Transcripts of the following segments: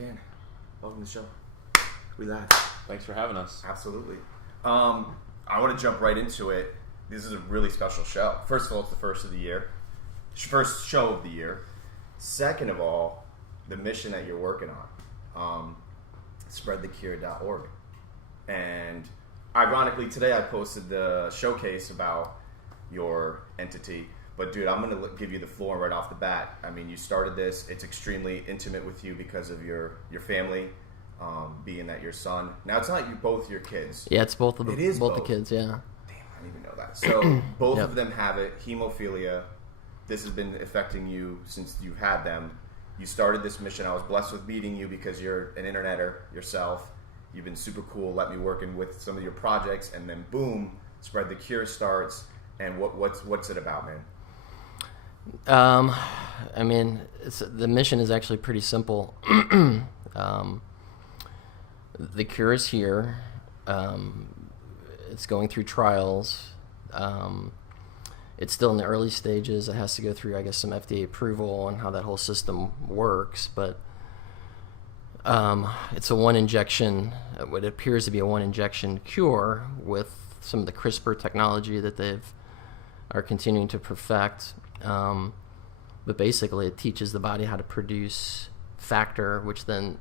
Dan, welcome to the show. We live. Thanks for having us. Absolutely. I want to jump right into it. This is a really special show. First of all, it's the first of the year. First show of the year. Second of all, the mission that you're working on. Spreadthecure.org. And ironically, today I posted the showcase about your entity. But dude, I'm going to give you the floor right off the bat. I mean, you started this. It's extremely intimate with you because of your family, being that your son. Now, it's not you both your kids. Yeah, it's both of the It is both the both. kids. Yeah. Damn, I didn't even know that. So both Yep. of them have it. Hemophilia. This has been affecting you since you've had them. You started this mission. I was blessed with meeting you because you're an interneter yourself. You've been super cool. Let me working with some of your projects, and then boom, Spread the Cure starts. And what's it about, man? I mean, the mission is actually pretty simple. The cure is here. It's going through trials. It's still in the early stages. It has to go through, I guess, some FDA approval and how that whole system works. But it's a one injection, what appears to be a one injection cure with some of the CRISPR technology that are continuing to perfect. But basically, it teaches the body how to produce factor, which then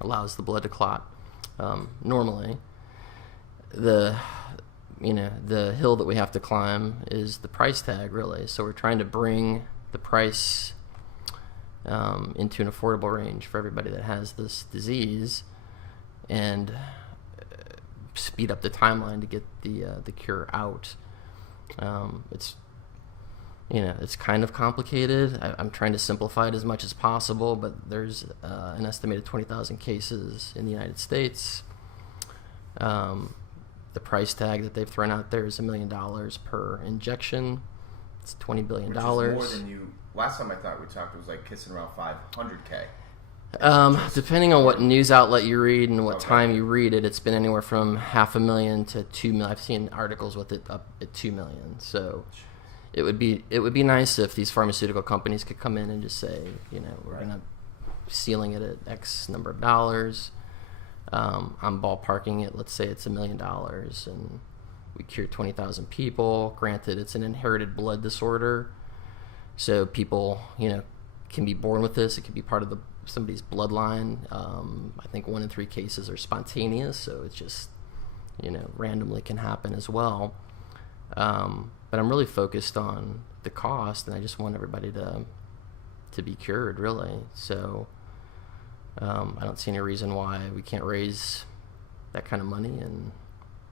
allows the blood to clot normally. The hill that we have to climb is the price tag, really. So we're trying to bring the price into an affordable range for everybody that has this disease, and speed up the timeline to get the cure out. It's kind of complicated. I'm trying to simplify it as much as possible, but there's an estimated 20,000 cases in the United States. The price tag that they've thrown out there is $1 million per injection. It's $20 billion. Which is more than you. Last time I thought we talked, it was like kissing around 500K. Depending on what news outlet you read and what Okay. time you read it, it's been anywhere from $500,000 to $2 million. I've seen articles with it up at $2 million. So it would be nice if these pharmaceutical companies could come in and just say, we're Right. gonna ceiling it at X number of dollars. I'm ballparking it. Let's say it's $1 million, and we cure 20,000 people. Granted, it's an inherited blood disorder, so people, can be born with this. It can be part of somebody's bloodline. I think 1 in 3 cases are spontaneous, so it's just, randomly can happen as well. But I'm really focused on the cost, and I just want everybody to be cured, really. So I don't see any reason why we can't raise that kind of money and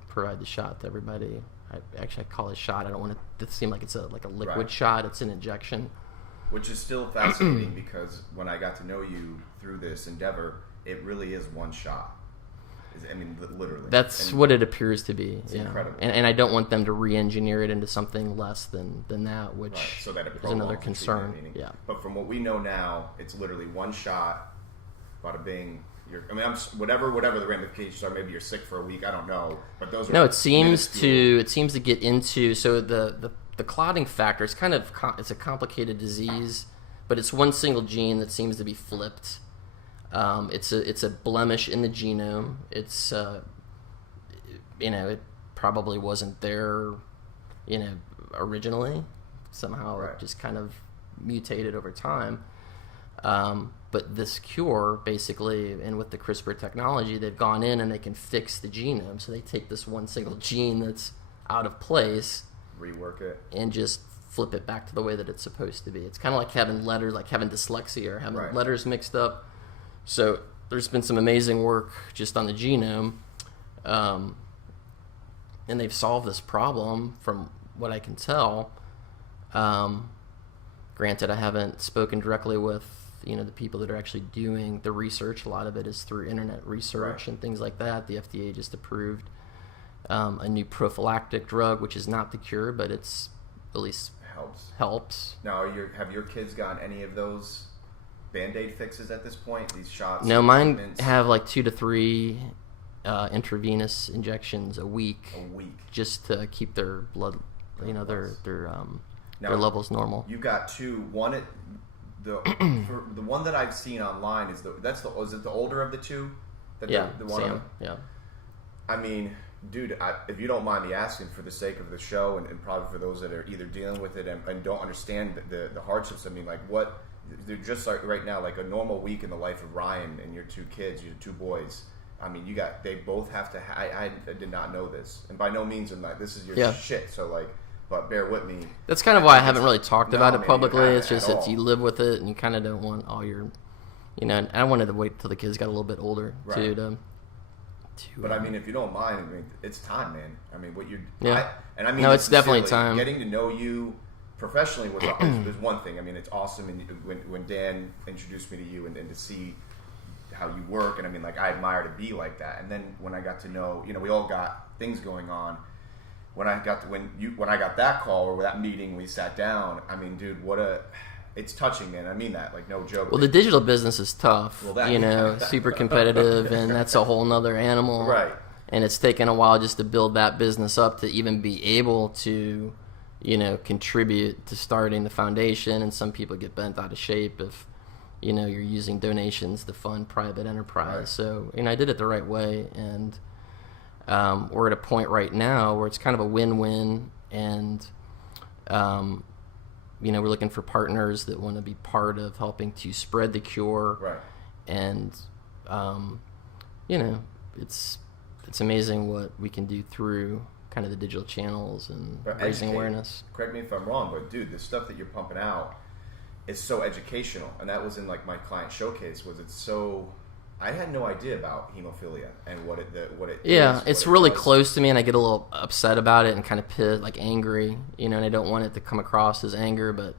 provide the shot to everybody. I call it a shot. I don't want it to seem like it's like a liquid Right. shot. It's an injection. Which is still fascinating because when I got to know you through this endeavor, it really is one shot. I mean, literally. That's what it appears to be. It's Yeah. incredible. And I don't want them to re-engineer it into something less than that, which Right, so that it is another prolongs the concern. treatment, meaning. Yeah. But from what we know now, it's literally one shot. Bada bing. Whatever the ramifications are. Maybe you're sick for a week. I don't know. But those are No, it seems minuscule. to get into, so the clotting factor is kind of it's a complicated disease, but it's one single gene that seems to be flipped. It's a blemish in the genome. It's it probably wasn't there originally. Somehow Right. it just kind of mutated over time. But this cure, basically, and with the CRISPR technology, they've gone in and they can fix the genome. So they take this one single gene that's out of place Rework it. and just flip it back to the way that it's supposed to be. It's kind of like having letters, like having dyslexia or having Right. letters mixed up. So there's been some amazing work just on the genome, and they've solved this problem from what I can tell. Granted, I haven't spoken directly with the people that are actually doing the research. A lot of it is through internet research Right. and things like that. The FDA just approved a new prophylactic drug, which is not the cure, but it's at least helps. Now, have your kids gotten any of those Band-Aid fixes at this point? These shots? No, mine treatments? have like 2 to 3 intravenous injections a week, A week. just to keep their blood, their Now, levels normal. You got two. One for the one that I've seen online is is it the older of the two? Yeah, the one Sam. Yeah. I mean, dude, if you don't mind me asking, for the sake of the show, and probably for those that are either dealing with it and don't understand the hardships, I mean, like what, they're just like right now, like a normal week in the life of Ryan and your two kids, your two boys. I mean, they both have to. I did not know this, and by no means am I. This is your shit. So like, but bear with me. That's kind of why I haven't really talked about it publicly. Man, it's just that you live with it, and you kind of don't want all your, And I wanted to wait till the kids got a little bit older too. But I mean, if you don't mind, I mean, it's time, man. I mean, what you're. And I mean, no, it's definitely time. Getting to know you professionally was one thing. I mean, it's awesome, and when Dan introduced me to you, and to see how you work, and I mean, like, I admire to be like that. And then when I got to know, we all got things going on. When I got that call or that meeting, we sat down. I mean, dude, it's touching, man. I mean that, like, no joke. Well, the digital business is tough, super competitive, and that's a whole nother animal. Right. And it's taken a while just to build that business up to even be able to, contribute to starting the foundation. And some people get bent out of shape if, you're using donations to fund private enterprise. Right. So, I did it the right way. And we're at a point right now where it's kind of a win-win. And, we're looking for partners that want to be part of helping to spread the cure. Right. And, it's amazing what we can do through kind of the digital channels and raising awareness. Correct me if I'm wrong, but dude, the stuff that you're pumping out is so educational. And that was in like my client showcase. I had no idea about hemophilia and what it is. It's really close to me, and I get a little upset about it and kind of pissed, like angry, and I don't want it to come across as anger, but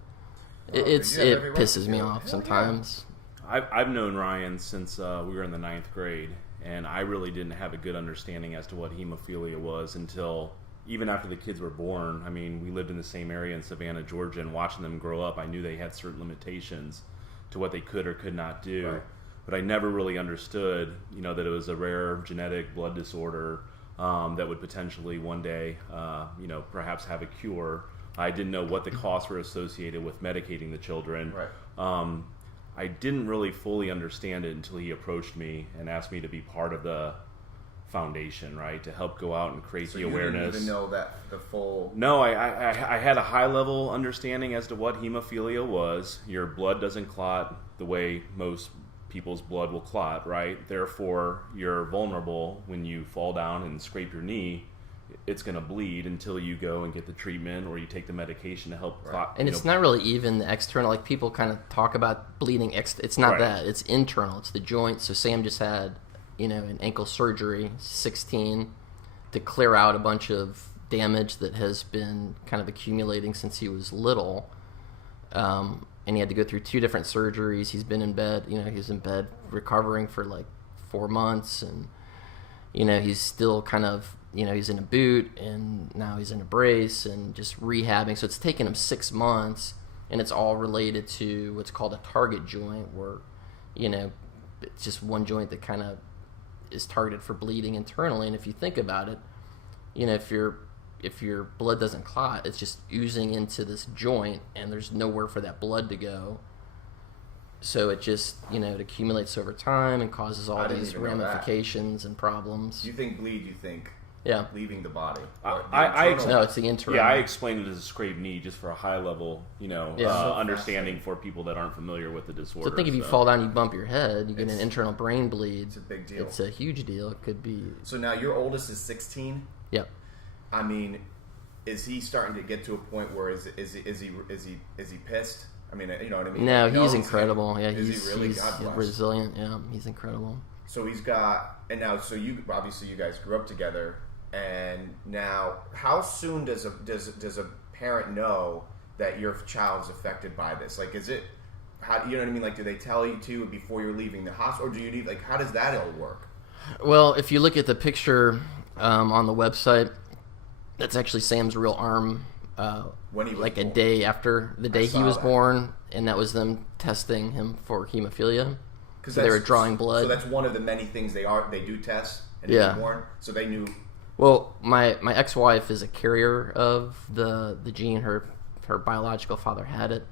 it pisses me off sometimes. I've known Ryan since we were in the 9th grade, and I really didn't have a good understanding as to what hemophilia was until even after the kids were born. I mean, we lived in the same area in Savannah, Georgia, and watching them grow up, I knew they had certain limitations to what they could or could not do. Right. But I never really understood, that it was a rare genetic blood disorder that would potentially one day, perhaps have a cure. I didn't know what the costs were associated with medicating the children. Right. I didn't really fully understand it until he approached me and asked me to be part of the foundation, right, to help go out and create the awareness. You didn't even know that the full. No, I had a high level understanding as to what hemophilia was. Your blood doesn't clot the way most people's blood will clot, right? Therefore, you're vulnerable when you fall down and scrape your knee. It's going to bleed until you go and get the treatment or you take the medication to help clot. And it's not really even the external. Like, people kind of talk about bleeding. It's not that. It's internal. It's the joints. So Sam just had, an ankle surgery, 16, to clear out a bunch of damage that has been kind of accumulating since he was little. And he had to go through 2 different surgeries. He's been in bed, he's in bed recovering for like 4 months. And, he's still kind of, he's in a boot, and now he's in a brace and just rehabbing. So it's taken him 6 months, and it's all related to what's called a target joint, where, it's just one joint that kind of is targeted for bleeding internally. And if you think about it, if your blood doesn't clot, it's just oozing into this joint, and there's nowhere for that blood to go. So it just, it accumulates over time and causes all these ramifications and problems. You think bleed, you think leaving the body. No, it's the internal. Yeah, I explained it as a scraped knee just for a high level, understanding for people that aren't familiar with the disorder. So think if you fall down, you bump your head, you get an internal brain bleed. It's a big deal. It's a huge deal. It could be. So now your oldest is 16? Yep. I mean, is he starting to get to a point where is he pissed? I mean, you know what I mean? No, he's incredible. Yeah, he's resilient. Yeah, he's incredible. So he's got, and now, so you obviously you guys grew up together, and now how soon does a parent know that your child's affected by this? Like, is it, how, you know what I mean? Like, do they tell you to before you're leaving the hospital, or do you leave? Like, how does that all work? Well, if you look at the picture on the website, that's actually Sam's real arm. When he was like born. A day after the day he was born, and that was them testing him for hemophilia. Because they were drawing blood. So that's one of the many things they do test and he's born. So they knew. Well, my ex-wife is a carrier of the gene. Her biological father had it.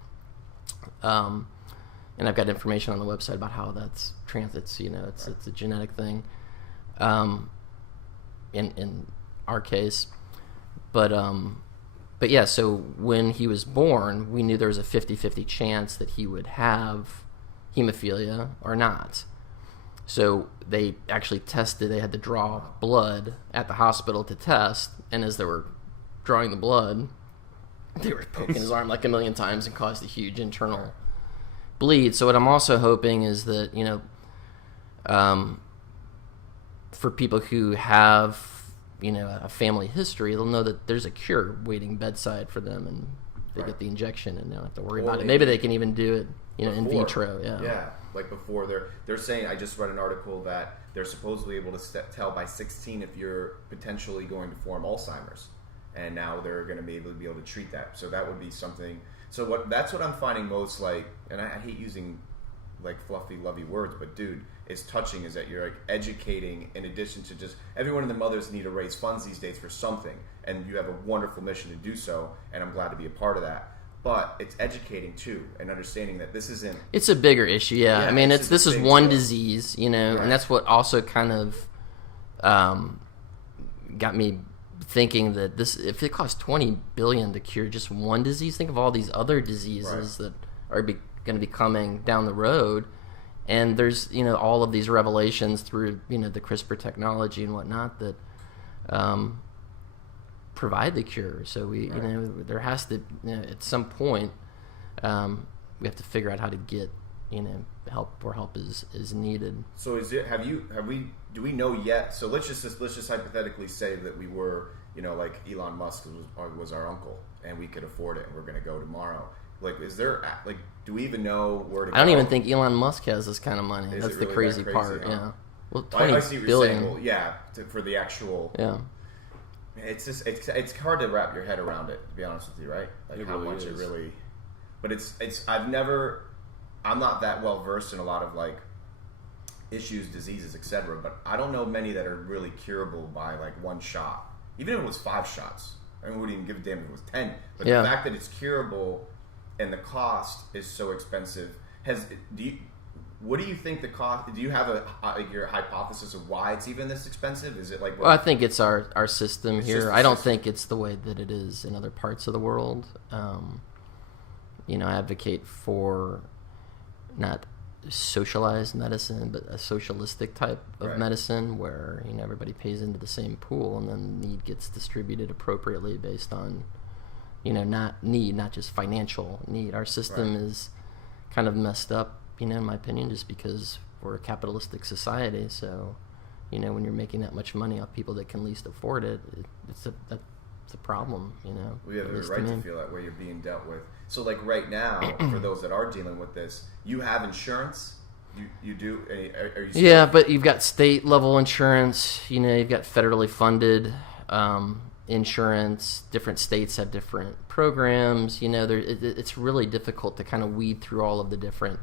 and I've got information on the website about how that's it's it's a genetic thing. In our case, but yeah. So when he was born, we knew there was a 50-50 chance that he would have hemophilia or not. So they actually tested. They had to draw blood at the hospital to test, and as they were drawing the blood, they were poking his arm like a million times and caused a huge internal bleed. So what I'm also hoping is that, for people who have, a family history, they'll know that there's a cure waiting bedside for them, and they get the injection and they don't have to worry about it. Maybe they can even do it, in vitro. Yeah, like before they're saying. I just read an article that they're supposedly able to tell by 16 if you're potentially going to form Alzheimer's, and now they're going to be able to treat that. So that would be something. So that's what I'm finding most like, and I hate using like fluffy, lovey words, but dude, it's touching is that you're like educating in addition to just everyone and the mothers need to raise funds these days for something, and you have a wonderful mission to do so, and I'm glad to be a part of that. But it's educating too, and understanding that this isn't. It's a bigger issue, yeah. I mean, this is one disease, Right. And that's what also kind of got me thinking that if it costs $20 billion to cure just one disease, think of all these other diseases that are going to be coming down the road. And there's all of these revelations through the CRISPR technology and whatnot that provide the cure. So we there has to at some point we have to figure out how to get help where help is needed. So do we know yet? So let's just hypothetically say that we were like Elon Musk was our uncle and we could afford it and we're going to go tomorrow. Like, is there do we even know where to go? I don't even think Elon Musk has this kind of money. That's the really crazy part. Huh? Yeah. Well, I see what you're saying. billion. Well, for the actual. Yeah. It's just it's hard to wrap your head around it, to be honest with you, right? Like It how really much is. it really. But I'm not that well versed in a lot of like issues, diseases, etc. But I don't know many that are really curable by like one shot. Even if it was 5 shots, I mean, we wouldn't even give a damn if it was 10. But the fact that it's curable and the cost is so expensive, what do you think the cost? Do you have your hypothesis of why it's even this expensive? Is it like? Well, I think it's our system It's here. just the I don't system. think it's the way that it is in other parts of the world. I advocate for not socialized medicine, but a socialistic type of medicine where everybody pays into the same pool, and then need gets distributed appropriately based on not just financial need. Our system is kind of messed up, in my opinion, just because we're a capitalistic society. So, when you're making that much money off people that can least afford it, it's a problem, We have at a least right me. to feel that way you're being dealt with. So, like right now, for those that are dealing with this, you have insurance. You do. Are you? Yeah, but you've got state level insurance. You've got federally funded insurance. Different states have different programs. It's really difficult to kind of weed through all of the different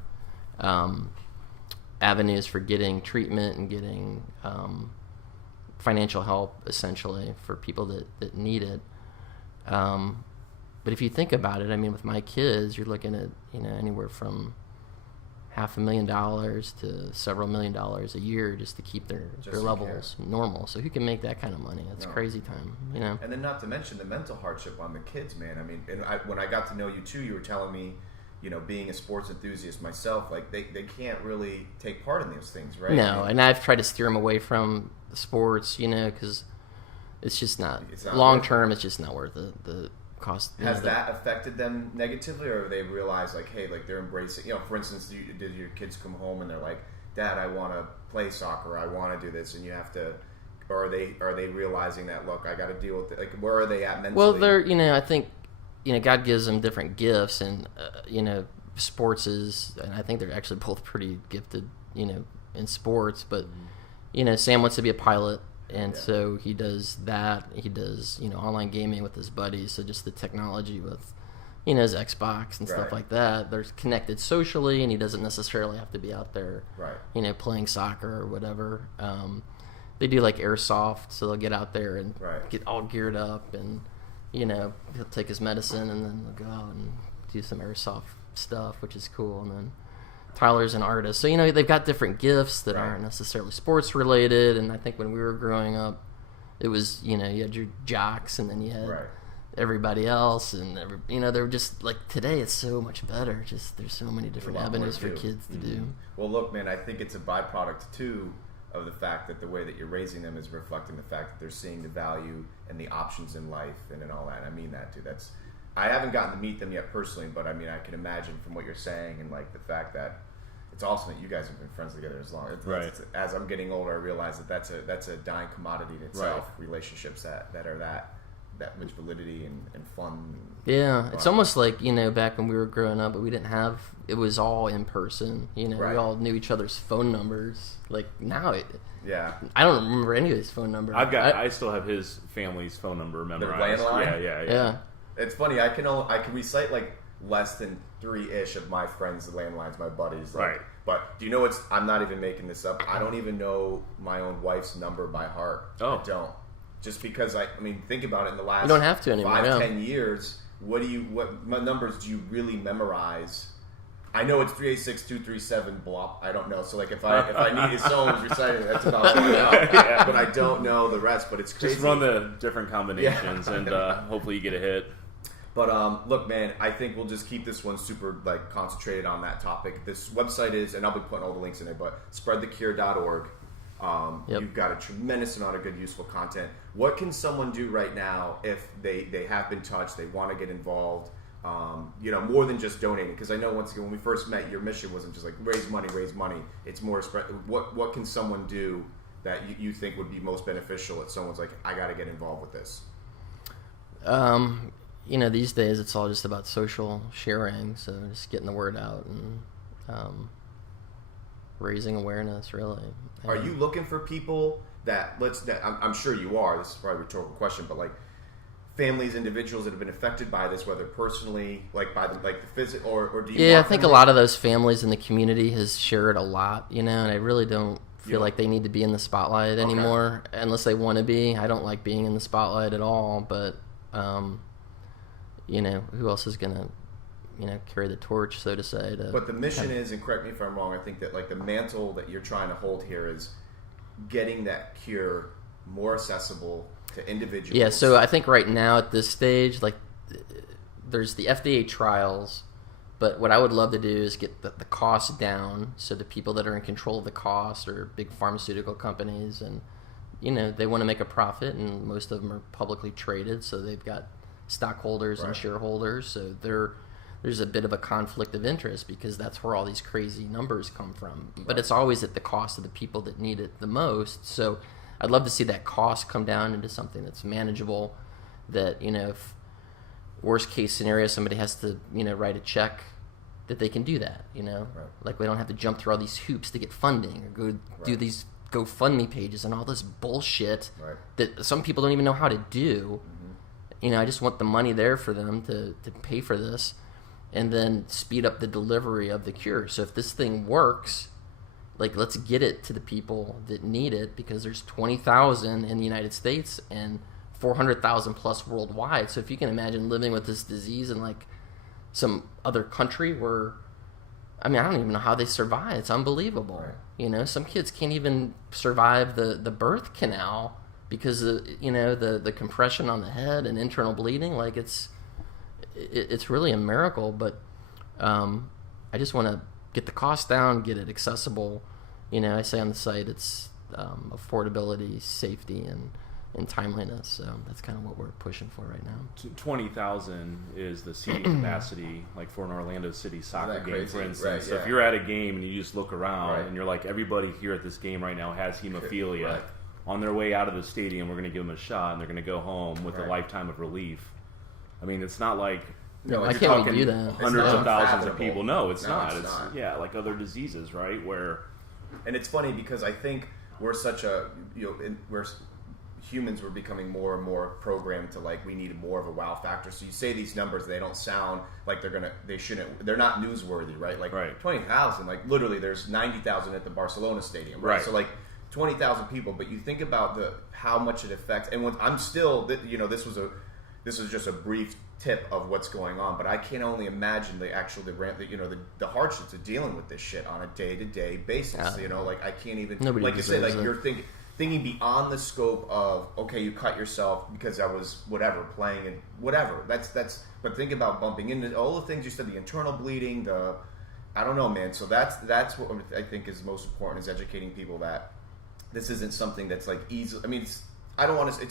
avenues for getting treatment and getting financial help, essentially, for people that need it. But if you think about it, I mean, with my kids, you're looking at anywhere from $500,000 to several $1 million a year just to keep their levels normal. So who can make that kind of money? That's crazy time, And then not to mention the mental hardship on the kids, man. I mean, when I got to know you too, you were telling me, being a sports enthusiast myself, like they can't really take part in those things, right? No, and I've tried to steer them away from sports, because it's just not long term. It's just not worth it. The cost. Has that affected them negatively, or have they realized like, hey, like they're embracing? For instance, did your kids come home and they're like, Dad, I want to play soccer, I want to do this, and you have to, or are they realizing that, look, I got to deal with it? Like, where are they at mentally? Well, they're I think God gives them different gifts, and sports is, and I think they're actually both pretty gifted, in sports. But Sam wants to be a pilot. And so he does that. He does, online gaming with his buddies. So just the technology with, his Xbox and stuff like that. They're connected socially, and he doesn't necessarily have to be out there, playing soccer or whatever. They do like airsoft, so they'll get out there and get all geared up, and he'll take his medicine, and then they'll go out and do some airsoft stuff, which is cool. And then Tyler's an artist, so they've got different gifts that Right. aren't necessarily sports related. And I think when we were growing up, it was you had your jocks, and then you had Right. everybody else, and they were just like today. It's so much better. Just there's so many different A lot more avenues to for do. kids to do. Well, look, man, I think it's a byproduct too of the fact that the way that you're raising them is reflecting the fact that they're seeing the value and the options in life and all that. I mean that too. I haven't gotten to meet them yet personally, but I mean I can imagine from what you're saying and like the fact that it's awesome that you guys have been friends together as long. As I'm getting older, I realize that that's a dying commodity in itself. Right. Relationships that are that much validity and fun. Yeah, it's almost like back when we were growing up, but we didn't have. It was all in person. Right. We all knew each other's phone numbers. Like now, Yeah. I don't remember any of his phone numbers. I still have his family's phone number memorized. landline? Yeah. It's funny. I can recite like less than 3-ish of my friends' landlines, my buddies. Like, Right. But do you know what's? I'm not even making this up. I don't even know my own wife's number by heart. Oh. I don't. Just because I mean, think about it. In the last You don't have to anymore, 5-10 years, what numbers do you really memorize? I know it's 386-237 blop. I don't know. So like if I needed someone reciting, that's about all I know. Yeah. But I don't know the rest. But it's crazy. Just run the different combinations, Yeah. and hopefully you get a hit. But look, man, I think we'll just keep this one super like concentrated on that topic. This website is, and I'll be putting all the links in it, but spreadthecure.org. Yep. You've got a tremendous amount of good, useful content. What can someone do right now if they have been touched, they want to get involved? More than just donating, because I know once again when we first met, your mission wasn't just like raise money. It's more spread. What can someone do that you think would be most beneficial if someone's like, I got to get involved with this? These days it's all just about social sharing, so just getting the word out and raising awareness, really. Are you looking for people I'm sure you are, this is probably a rhetorical question, but like families, individuals that have been affected by this, whether personally, like by the physical, or do you? Yeah, I think a lot of those families in the community has shared a lot, and I really don't feel like they need to be in the spotlight anymore, unless they want to be. I don't like being in the spotlight at all, but who else is gonna carry the torch, so to say? But the mission is, and correct me if I'm wrong, I think that like the mantle that you're trying to hold here is getting that cure more accessible to individuals. Yeah, so I think right now at this stage, like there's the FDA trials, but what I would love to do is get the cost down, so the people that are in control of the cost are big pharmaceutical companies, and they want to make a profit, and most of them are publicly traded, so they've got stockholders and shareholders, so there's a bit of a conflict of interest, because that's where all these crazy numbers come from. But it's always at the cost of the people that need it the most. So I'd love to see that cost come down into something that's manageable, that if worst case scenario somebody has to write a check, that they can do that. Like we don't have to jump through all these hoops to get funding, or go do these GoFundMe pages and all this bullshit that some people don't even know how to do. I just want the money there for them to pay for this, and then speed up the delivery of the cure. So if this thing works, like, let's get it to the people that need it, because there's 20,000 in the United States and 400,000 plus worldwide. So if you can imagine living with this disease in like some other country where, I don't even know how they survive. It's unbelievable. Some kids can't even survive the birth canal because of, the compression on the head and internal bleeding. Like it's really a miracle, but I just want to get the cost down, get it accessible. I say on the site it's affordability, safety, and timeliness. So that's kind of what we're pushing for right now. 20,000 is the seating capacity, like for an Orlando City soccer game, crazy? for instance. Right, So yeah. if you're at a game and you just look around Right. and you're like, everybody here at this game right now has hemophilia. Right. On their way out of the stadium, we're going to give them a shot, and they're going to go home with Right. a lifetime of relief. It's not like No, Why it's can't we talking do that? hundreds It's of thousands of unfathomable. people. No, it's No, not. it's It's not. like other diseases, right? Where And it's funny because I think we're such a humans were becoming more and more programmed to like we need more of a wow factor. So you say these numbers, they don't sound like they're not newsworthy, right? Like Right. 20,000, like literally there's 90,000 at the Barcelona stadium, right? Right. So like 20,000 people, but you think about how much it affects. And when I'm still, this was just a brief tip of what's going on, but I can only imagine the hardships of dealing with this shit on a day-to-day basis. Like I can't even, Nobody like you said, like deserves it. you're thinking beyond the scope of, okay, you cut yourself because I was whatever playing and whatever. That's but think about bumping into all the things you said, the internal bleeding, I don't know, man. So that's what I think is most important, is educating people that this isn't something that's like easy. I mean, it's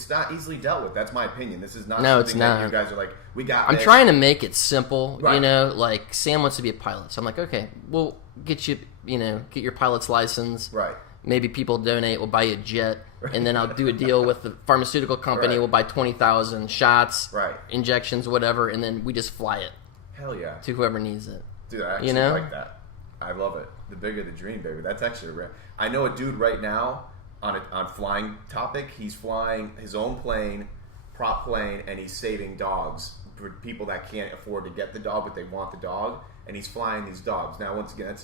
not easily dealt with. That's my opinion. This is not No, something it's that not. you guys are like, we got I'm this. trying to make it simple, Right. like Sam wants to be a pilot. So I'm like, okay, we'll get you, get your pilot's license. Right. Maybe people donate, we'll buy you a jet, and then I'll do a deal with the pharmaceutical company, Right. we'll buy 20,000 shots, Right. injections, whatever, and then we just fly it Hell yeah. to whoever needs it. Dude, I actually like that. I love it. The bigger the dream, baby. That's actually rare. I know a dude right now on flying topic. He's flying his own plane, prop plane, and he's saving dogs for people that can't afford to get the dog, but they want the dog. And he's flying these dogs. Now, once again,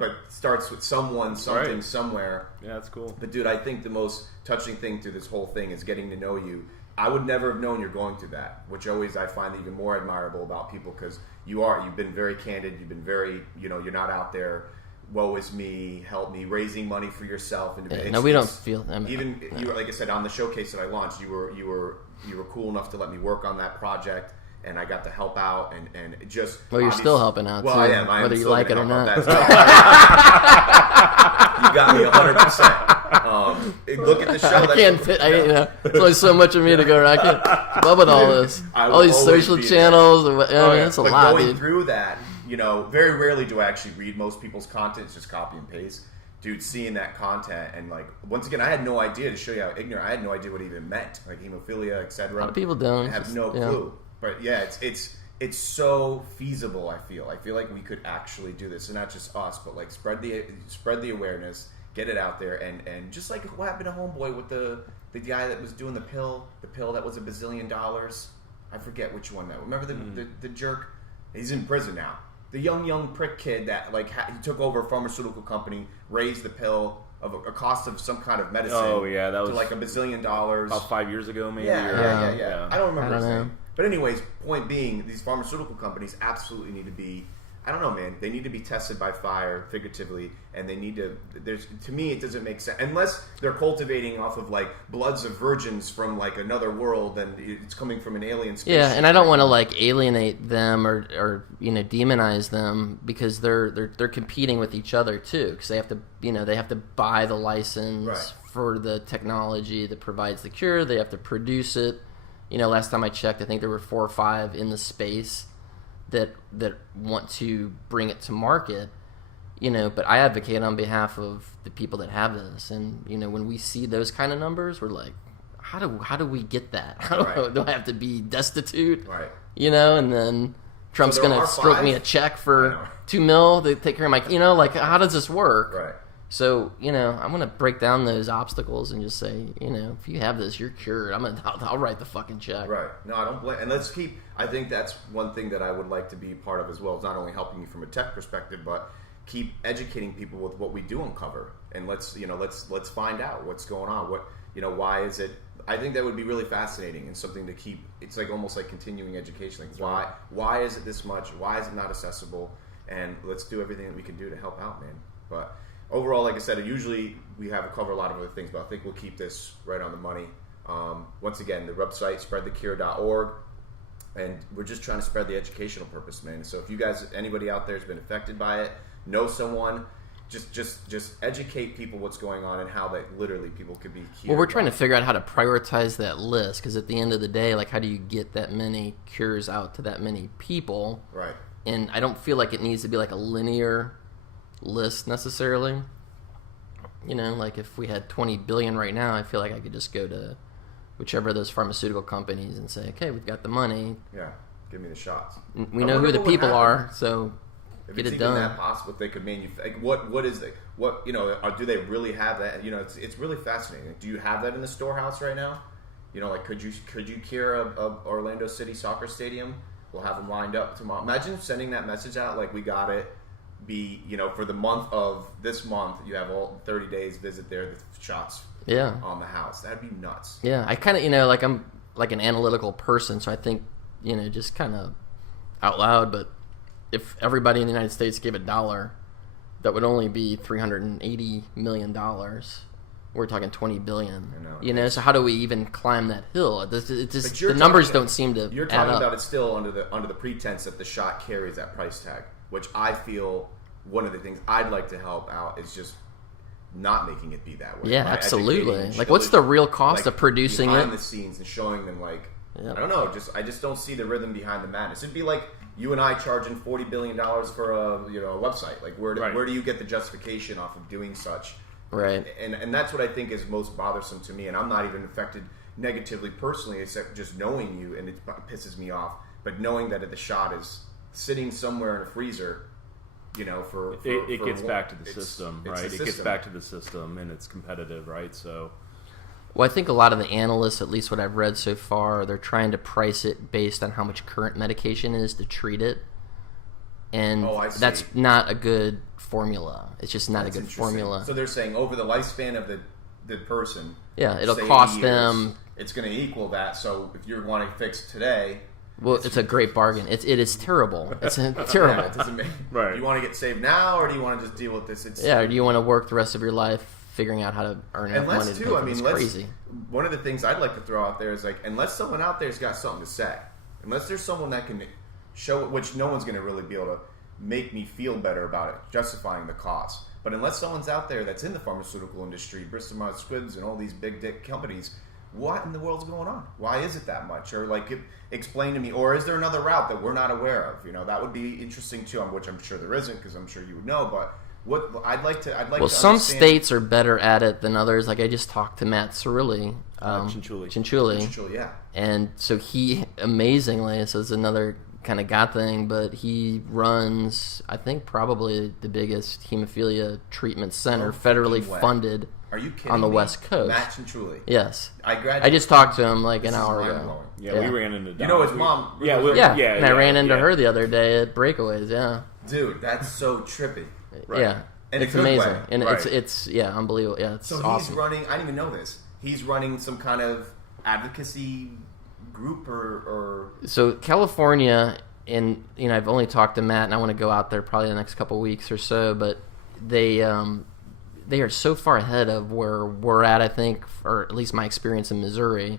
but starts with someone, something, Right. somewhere. Yeah, that's cool. But dude, I think the most touching thing through this whole thing is getting to know you. I would never have known you're going through that, which always I find even more admirable about people, because you've been very candid. You've been very, you're not out there, woe is me, help me, raising money for yourself. And Yeah, no, we don't feel. even you, like I said, on the showcase that I launched, you were cool enough to let me work on that project, and I got to help out, and it just. Well, you're still helping out, Well, too, I am. I am whether you still like it or gonna help not. out. You got me 100%. Look at the show. I can't fit. There's only so much of me to go around. I can't love it all this. I will All these always social be there. channels. It's a But lot, going dude. through that, very rarely do I actually read most people's content. It's just copy and paste. Dude, seeing that content, and like, once again, I had no idea, to show you how ignorant, I had no idea what it even meant, like hemophilia, etc. A lot of people don't. I have no clue. But yeah, it's so feasible. I feel like we could actually do this, and not just us, but like spread the awareness, get it out there, and just like what happened to Homeboy with the guy that was doing the pill that was $1 bazillion. I forget which one that. Remember the jerk? He's in prison now. The young prick kid that he took over a pharmaceutical company, raised the pill of a cost of some kind of medicine. Oh yeah, that was to like $1 bazillion. about 5 years ago, maybe. Yeah. I don't remember his know. name. But anyways, point being, these pharmaceutical companies absolutely need to be, I don't know, man, they need to be tested by fire, figuratively, and they need to, to me, it doesn't make sense. Unless they're cultivating off of, bloods of virgins from, another world, and it's coming from an alien species. Yeah, and I don't want to alienate them or demonize them, because they're competing with each other too, because they have to buy the license Right. for the technology that provides the cure. They have to produce it. Last time I checked, I think there were 4 or 5 in the space that want to bring it to market. But I advocate on behalf of the people that have this, and when we see those kind of numbers, we're like, how do we get that? Right. Do I have to be destitute? Right. And then Trump's So there gonna are stroke 5? me a check I for know. $2 million to take care of my, how does this work? Right. So, I'm going to break down those obstacles and just say, if you have this, you're cured. I'll write the fucking check. Right. No, I don't blame. And I think that's one thing that I would like to be part of as well. It's not only helping you from a tech perspective, but keep educating people with what we do uncover. And let's find out what's going on. Why is it? I think that would be really fascinating and something to keep. It's almost like continuing education. Why is it this much? Why is it not accessible? And let's do everything that we can do to help out, man. But overall, like I said, usually we cover a lot of other things, but I think we'll keep this right on the money. Once again, the website, spreadthecure.org, and we're just trying to spread the educational purpose, man. So if you guys, anybody out there has been affected by it, know someone, just educate people what's going on and how that literally people could be cured. Well, we're trying to figure out how to prioritize that list, because at the end of the day, how do you get that many cures out to that many people? Right. And I don't feel like it needs to be a linear list necessarily. If we had 20 billion right now, I feel like I could just go to whichever of those pharmaceutical companies and say, okay, we've got the money. Yeah. Give me the shots. We know who the people are, so If get it's it even done. that possible, if they could manufacture, do they really have that? It's really fascinating. Do you have that in the storehouse right now? Could you cure a Orlando City soccer stadium? We'll have them lined up tomorrow. Imagine sending that message out, we got it. For the month of this month, you have all 30 days. Visit there, the shots. Yeah. On the house, that'd be nuts. Yeah, I kind of, I'm like an analytical person, so I think just kind of out loud, but if everybody in the United States gave $1, that would only be $380 million. We're talking 20 billion. I know. So how do we even climb that hill? The numbers don't seem to You're add talking up. about it still under the pretense that the shot carries that price tag, which I feel one of the things I'd like to help out is just not making it be that way. Yeah, by absolutely. educating Like, what's the real cost like, of producing behind it? the scenes and showing them Yeah. I don't know. I just don't see the rhythm behind the madness. It'd be like you and I charging $40 billion for a website. Like where do you get the justification off of doing such? Right. And that's what I think is most bothersome to me. And I'm not even affected negatively personally, except just knowing you, and it pisses me off. But knowing that the shot is sitting somewhere in a freezer, it gets back to the system, it's right? the It gets system. back to the system, and it's competitive, right? So, Well, I think a lot of the analysts, at least what I've read so far, they're trying to price it based on how much current medication is to treat it. And I see. that's not a good formula. It's just not That's a good interesting. formula. So they're saying over the lifespan of the person, Yeah, it'll say cost 80 years, them. It's going to equal that. So if you're wanting to fix today, Well, it's a great bargain. It is terrible. It's terrible. yeah, it doesn't make. Right. Do you want to get saved now, or do you want to just deal with this? It's Yeah, or do you want to work the rest of your life figuring out how to earn enough and money let's to too. pay I for mean, this let's. crazy? One of the things I'd like to throw out there is unless someone out there's got something to say, unless there's someone that can show it, which no one's going to really be able to make me feel better about it, justifying the cost. But unless someone's out there that's in the pharmaceutical industry, Bristol Myers Squibb and all these big dick companies, what in the world's going on? Why is it that much? Or explain to me. Or is there another route that we're not aware of? That would be interesting too. Which I'm sure there isn't, because I'm sure you would know. But what I'd like to Well, some states are better at it than others. Like I just talked to Matt Cirilli, Cianciulli. Yeah. and so he amazingly, so it's another kind of God thing, but he runs, I think, probably the biggest hemophilia treatment center, federally fucking way. funded. Are you kidding on the me? West Coast. Matt Cianciulli. Yes, I graduated. I just talked to him like This an is hour ago. mind-blowing. Yeah, we ran into. You know his mom. Yeah, And I ran into her the other day at Breakaways. Yeah, Dude, that's so trippy. Right. yeah, In a it's good amazing, way. and Right. it's unbelievable. Yeah, it's So awesome. he's running. I didn't even know this. He's running some kind of advocacy group or So California, and I've only talked to Matt, and I want to go out there probably the next couple weeks or so. But they are so far ahead of where we're at, I think, or at least my experience in Missouri,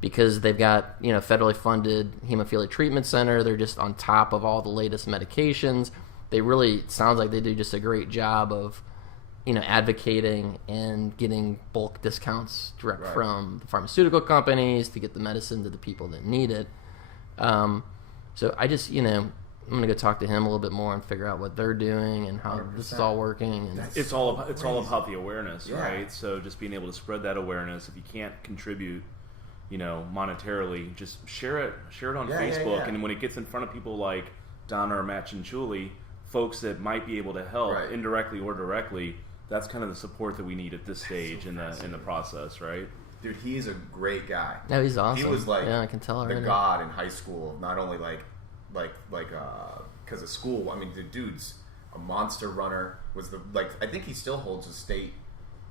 because they've got federally funded hemophilia treatment center. They're just on top of all the latest medications. They really, it sounds like they do just a great job of advocating and getting bulk discounts direct Right. from the pharmaceutical companies to get the medicine to the people that need it. So I just, I'm going to go talk to him a little bit more and figure out what they're doing and how this is all working. And It's all about the awareness, Yeah. right? So just being able to spread that awareness. If you can't contribute, monetarily, just share it on Yeah, yeah, Facebook. yeah. And when it gets in front of people like Donna or Matt Cianciulli, folks that might be able to help Right. indirectly or directly, that's kind of the support that we need at this stage in the process, right? dude, he's a great guy. no, he's awesome. He was like yeah, I can tell the already. god in high school. Not only because of school. I mean, the dude's a monster runner. I think he still holds a state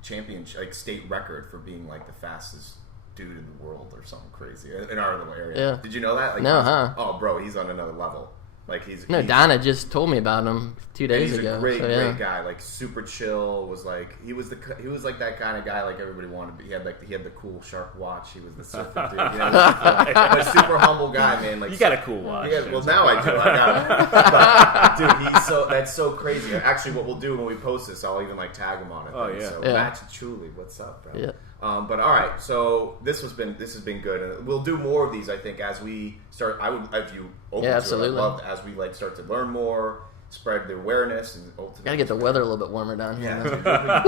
championship, state record for being the fastest dude in the world or something crazy in our little area. Yeah. Did you know that? No, huh? Oh, bro, he's on another level. He's Donna just told me about him 2 days he's ago. a great, so, yeah. great guy. Super chill. He was that kind of guy everybody wanted to be. He had the cool shark watch. He was the surfer dude. But super humble guy, man. You got a cool watch. Yeah, well now I do. I got it. Dude, that's so crazy. Actually, what we'll do when we post this, I'll even tag him on it. Oh, yeah. So Yeah. Matt Cianciulli, what's up, bro? Yeah. But all right, so this has been good, and we'll do more of these. I think as we start, I would if you open Yeah, to absolutely. it, I'd love as we start to learn more, spread the awareness, and ultimately Gotta get the weather a little bit warmer down here. Yeah, man.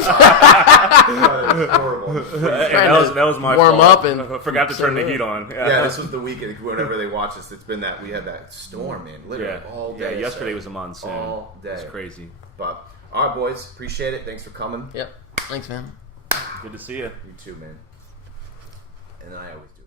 dude, it's horrible. And that was my warm fault. up and I forgot to turn the heat on. Yeah, this was the weekend. Whenever they watch this, it's been that we had that storm, man. Literally all day. Yeah, yesterday so was a monsoon. all day. It's crazy. But all right, boys, appreciate it. Thanks for coming. Yep. Thanks, man. Good to see you. You too, man. And I always do.